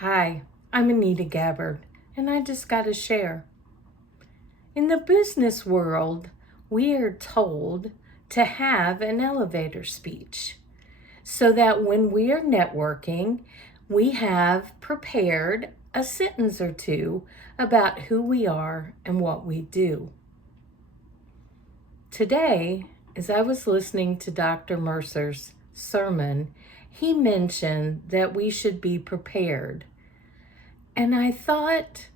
Hi, I'm Anita Gabbard, and I just got to share. In the business world, we are told to have an elevator speech so that when we are networking, we have prepared a sentence or two about who we are and what we do. Today, as I was listening to Dr. Mercer's sermon, he mentioned that we should be prepared. And I thought,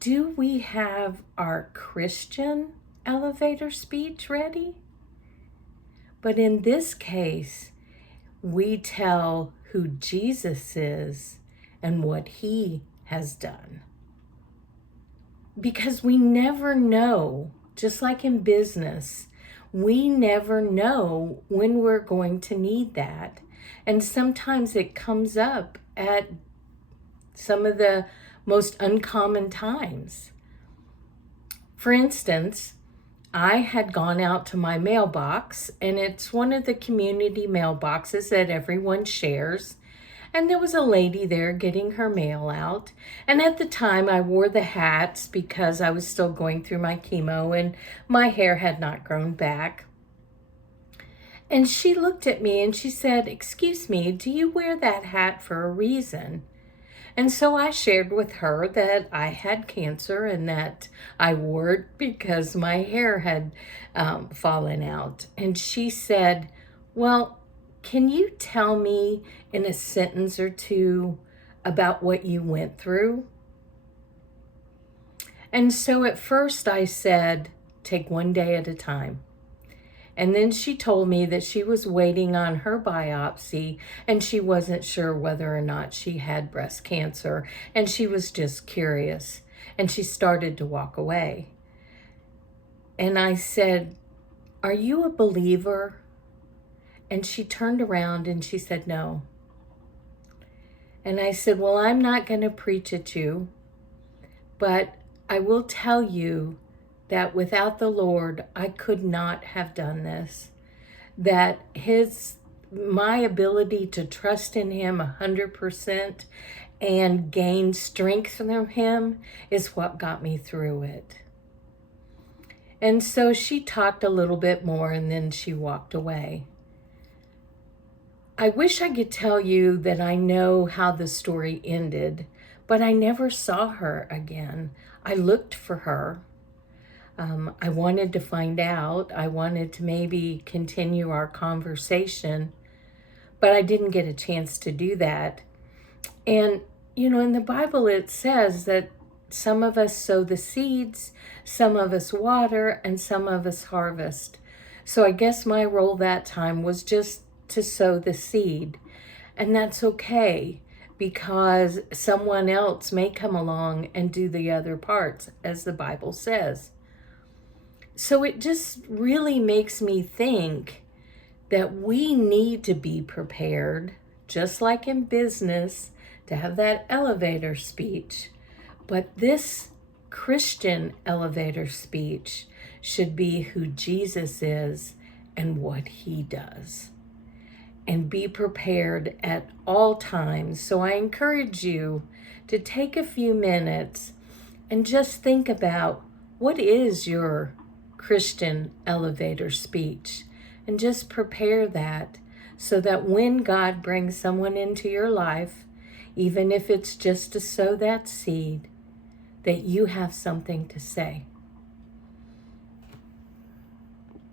do we have our Christian elevator speech ready? But in this case, we tell who Jesus is and what he has done. Because we never know, just like in business, we never know when we're going to need that. And sometimes it comes up at some of the most uncommon times. For instance, I had gone out to my mailbox, and it's one of the community mailboxes that everyone shares. And there was a lady there getting her mail out. And at the time, I wore the hats because I was still going through my chemo and my hair had not grown back. And she looked at me and she said, "Excuse me, do you wear that hat for a reason?" And so I shared with her that I had cancer and that I wore it because my hair had fallen out. And she said, "Well, can you tell me in a sentence or two about what you went through?" And so at first I said, "Take one day at a time." And then she told me that she was waiting on her biopsy and she wasn't sure whether or not she had breast cancer. And she was just curious. And she started to walk away. And I said, "Are you a believer?" And she turned around and she said, "No." And I said, "Well, I'm not going to preach at you, but I will tell you that without the Lord, I could not have done this. That my ability to trust in him 100% and gain strength from him is what got me through it." And so she talked a little bit more and then she walked away. I wish I could tell you that I know how the story ended, but I never saw her again. I looked for her. I wanted to find out. I wanted to maybe continue our conversation, but I didn't get a chance to do that. And, in the Bible it says that some of us sow the seeds, some of us water, and some of us harvest. So I guess my role that time was just to sow the seed. And that's okay, because someone else may come along and do the other parts, as the Bible says. So it just really makes me think that we need to be prepared, just like in business, to have that elevator speech. But this Christian elevator speech should be who Jesus is and what he does. And be prepared at all times. So I encourage you to take a few minutes and just think about, what is your Christian elevator speech? And just prepare that so that when God brings someone into your life, even if it's just to sow that seed, that you have something to say.